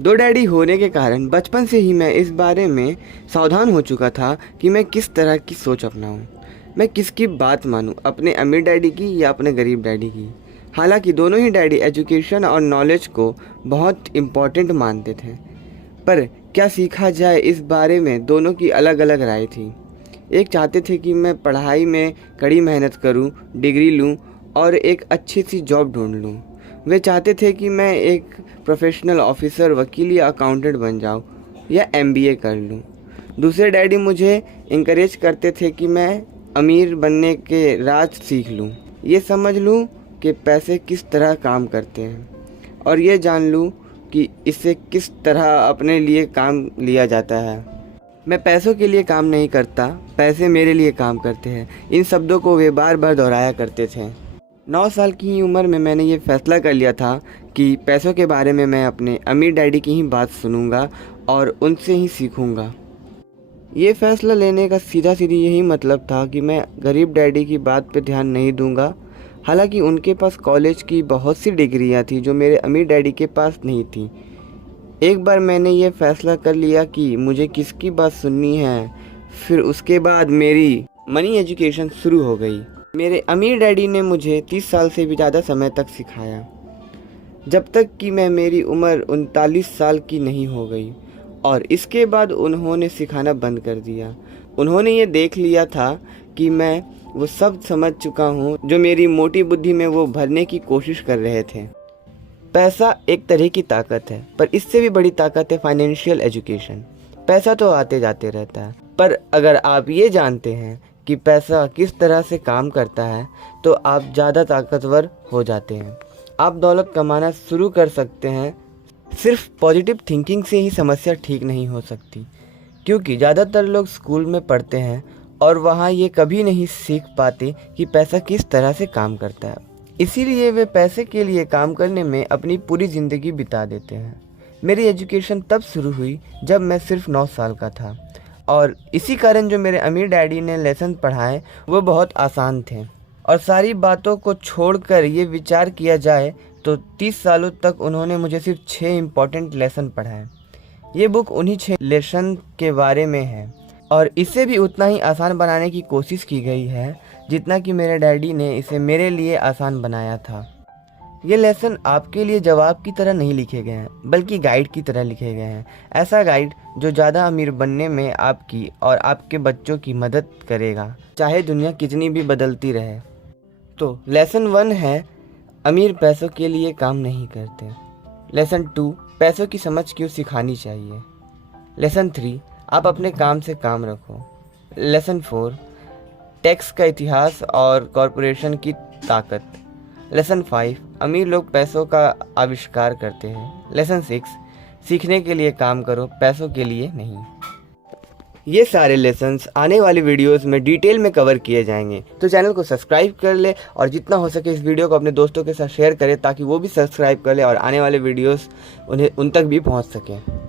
दो डैडी होने के कारण बचपन से ही मैं इस बारे में सावधान हो चुका था कि मैं किस तरह की सोच अपनाऊं। मैं किसकी बात मानूं, अपने अमीर डैडी की या अपने गरीब डैडी की। हालांकि दोनों ही डैडी एजुकेशन और नॉलेज को बहुत इम्पोर्टेंट मानते थे, पर क्या सीखा जाए इस बारे में दोनों की अलग अलग राय थी। एक चाहते थे कि मैं पढ़ाई में कड़ी मेहनत करूं, डिग्री लूं और एक अच्छी सी जॉब ढूंढ लूं। वे चाहते थे कि मैं एक प्रोफेशनल ऑफिसर, वकील या अकाउंटेंट बन जाऊं या एमबीए कर लूं। दूसरे डैडी मुझे इंकरेज करते थे कि मैं अमीर बनने के राज सीख लूं, ये समझ लूं कि पैसे किस तरह काम करते हैं और ये जान लूं कि इससे किस तरह अपने लिए काम लिया जाता है। मैं पैसों के लिए काम नहीं करता, पैसे मेरे लिए काम करते हैं। इन शब्दों को वे बार बार दोहराया करते थे। 9 साल की ही उम्र में मैंने ये फैसला कर लिया था कि पैसों के बारे में मैं अपने अमीर डैडी की ही बात सुनूंगा और उनसे ही सीखूंगा। ये फैसला लेने का सीधा सीधी यही मतलब था कि मैं गरीब डैडी की बात पे ध्यान नहीं दूंगा। हालांकि उनके पास कॉलेज की बहुत सी डिग्रियां थी जो मेरे अमीर डैडी के पास नहीं थी। एक बार मैंने ये फैसला कर लिया कि मुझे किसकी बात सुननी है, फिर उसके बाद मेरी मनी एजुकेशन शुरू हो गई। मेरे अमीर डैडी ने मुझे 30 साल से भी ज़्यादा समय तक सिखाया, जब तक कि मेरी उम्र 39 साल की नहीं हो गई, और इसके बाद उन्होंने सिखाना बंद कर दिया। उन्होंने ये देख लिया था कि मैं वो सब समझ चुका हूँ जो मेरी मोटी बुद्धि में वो भरने की कोशिश कर रहे थे। पैसा एक तरह की ताकत है, पर इससे भी बड़ी ताकत है फाइनेंशियल एजुकेशन। पैसा तो आते जाते रहता है, पर अगर आप ये जानते हैं कि पैसा किस तरह से काम करता है तो आप ज़्यादा ताकतवर हो जाते हैं। आप दौलत कमाना शुरू कर सकते हैं। सिर्फ पॉजिटिव थिंकिंग से ही समस्या ठीक नहीं हो सकती, क्योंकि ज़्यादातर लोग स्कूल में पढ़ते हैं और वहाँ ये कभी नहीं सीख पाते कि पैसा किस तरह से काम करता है। इसीलिए वे पैसे के लिए काम करने में अपनी पूरी ज़िंदगी बिता देते हैं। मेरी एजुकेशन तब शुरू हुई जब मैं सिर्फ 9 साल का था, और इसी कारण जो मेरे अमीर डैडी ने लेसन पढ़ाए वो बहुत आसान थे। और सारी बातों को छोड़कर ये विचार किया जाए तो 30 सालों तक उन्होंने मुझे सिर्फ 6 इम्पॉर्टेंट लेसन पढ़ाए। ये बुक उन्हीं 6 लेसन के बारे में है, और इसे भी उतना ही आसान बनाने की कोशिश की गई है जितना कि मेरे डैडी ने इसे मेरे लिए आसान बनाया था। ये लेसन आपके लिए जवाब की तरह नहीं लिखे गए हैं, बल्कि गाइड की तरह लिखे गए हैं। ऐसा गाइड जो ज़्यादा अमीर बनने में आपकी और आपके बच्चों की मदद करेगा, चाहे दुनिया कितनी भी बदलती रहे। तो लेसन 1 है, अमीर पैसों के लिए काम नहीं करते। लेसन 2, पैसों की समझ क्यों सिखानी चाहिए। लेसन 3, आप अपने काम से काम रखो। लेसन 4, टैक्स का इतिहास और कॉरपोरेशन की ताकत। लेसन 5, अमीर लोग पैसों का आविष्कार करते हैं। लेसन 6, सीखने के लिए काम करो, पैसों के लिए नहीं। ये सारे लेसन्स आने वाली वीडियोस में डिटेल में कवर किए जाएंगे, तो चैनल को सब्सक्राइब कर ले और जितना हो सके इस वीडियो को अपने दोस्तों के साथ शेयर करें ताकि वो भी सब्सक्राइब कर ले और आने वाले वीडियोस उन तक भी पहुंच सकें।